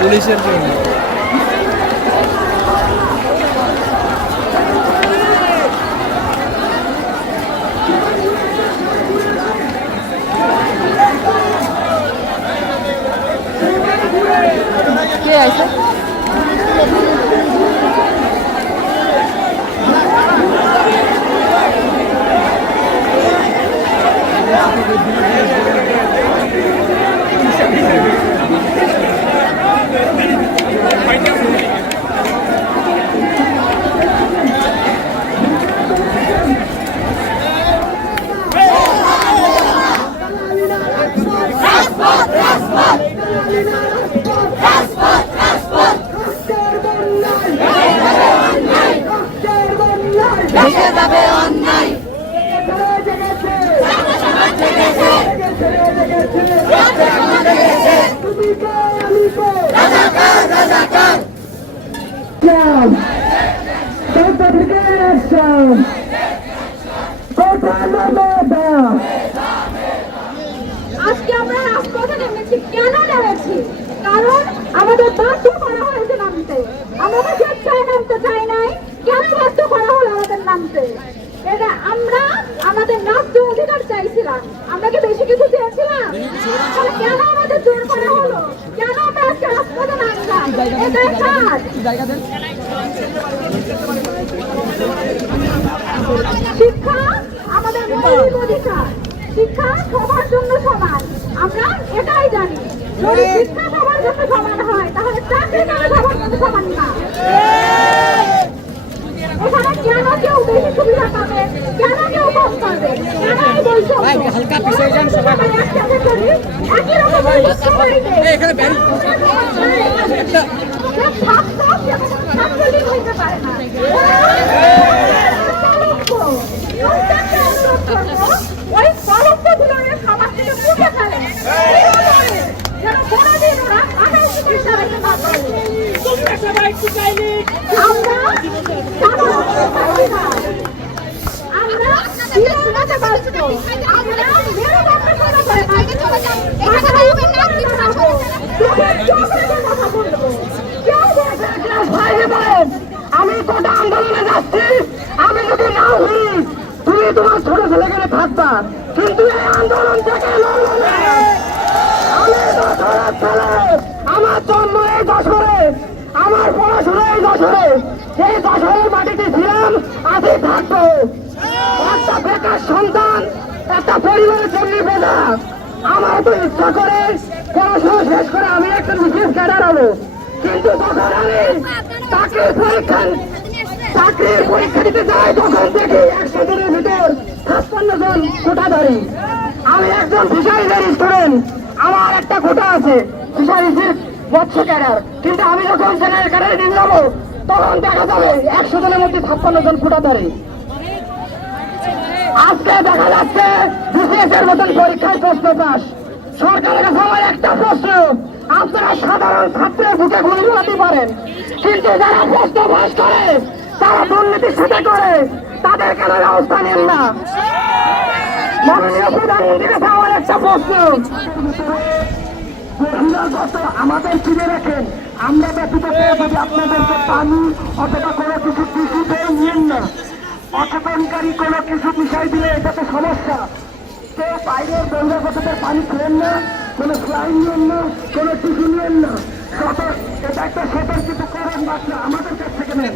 পুলিশের জন্য। কে আছে? আজকে আমরা রাজপথে নেমেছি, কেন নেমেছি? কারণ আমাদের বাধ্য করা হয়েছে নামতে। আমরা স্বেচ্ছায় নামতে চাই নাই, কেন বাধ্য করা হলো আমাদের নামতে? এটা আমরা আমাদের ন্যায্য অধিকার চাইছিলাম। আমরা কি বেশি কিছু চেয়েছিলাম? তাহলে কেন আমাদের জোর করা হলো? কেন আমরা আজকে রাজপথে নামলাম? এটাই কাজ। শিক্ষা আমাদের মৌলিক অধিকার। শিক্ষা সবার জন্য সমান, আমরা এটাই জানি। যদি শিক্ষা সবার জন্য সমান হয়, তাহলে চাকরি কেন সবার জন্য সমান না? এখানে কেন কেউ বেশি সুবিধা পাবে, কেন কেউ কম পাবে, কেন এই বৈষম্য? একসাথে করি, একই রকম ছাত্রলীগ হইতে পারে না। ওই কলঙ্কগুলোর সমাজ থেকে মুছে ফেলে, যেন কোনোদিন ওরা আগামী চিকিৎসা রাখতে না পারে। আমরা শোনাতে পারছি, আমরা মেরুদণ্ড শোনা করে আমি কোটা আন্দোলনে যাচ্ছি। আমি যদি না হই, তুমি তোমার ছোট ছেলেকে থাকবা, কিন্তু এই আন্দোলন থেকে আমি দশরের ছেলে। আমার জন্ম এই দশরে, আমার পড়াশোনা এই দশরে, এই দশরের মাটিতে ছিলাম, আজই থাকবো। একটা বেকার সন্তান, একটা পরিবারের জন্য বোঝা। আমার তো ইচ্ছা করে পড়াশোনা শেষ করে আমি একটা বিশেষ ক্যাডার হবো, কিন্তু তখন আমি চাকরির পরীক্ষা দিতে যাই, তখন দেখি 100 জনের ভিতর 56 জন কোটাধারী। আমি একজন ফিশারিজের স্টুডেন্ট, আমার একটা কোটা আছে ফিশারিজের মৎস্য ক্যাডার, কিন্তু আমি যখন জেনারেল ক্যাডারে নিয়ে যাবো, তখন দেখা যাবে 100 জনের মধ্যে 56 জন কোটাধারী। আজকে দেখা যাচ্ছে বিসিএস এর মতন পরীক্ষায় প্রশ্ন পাস। সরকারের কাছে আমার একটা প্রশ্ন, আপনারা সাধারণ ছাত্রের বুকে গুলি চালাতে পারেন, কিন্তু যারা প্রশ্ন পাস করে, তারা দুর্নীতির সাথে করে, তাদের কেন ব্যবস্থা নেন না? মাননীয় প্রধানমন্ত্রীর কাছে আমার একটা প্রশ্ন, আমাদের ফিরে রাখেন। আমরা ব্যতীত যদি আপনাদেরকে পানি অথবা কোনো কিছু কৃষিতে নিয়েন না, অচেতনকারী কোনো কিছু বিষয় দিলে এটাতে সমস্যা। কেউ বাইরের বহিরাগতদের পানি খেলেন না, কোনো স্লাইন নিয়েন না, কোনো টিফিন নিয়েন না। এটা একটা সতর্কিত করেন মাত্র আমাদের কাছ থেকে নেন।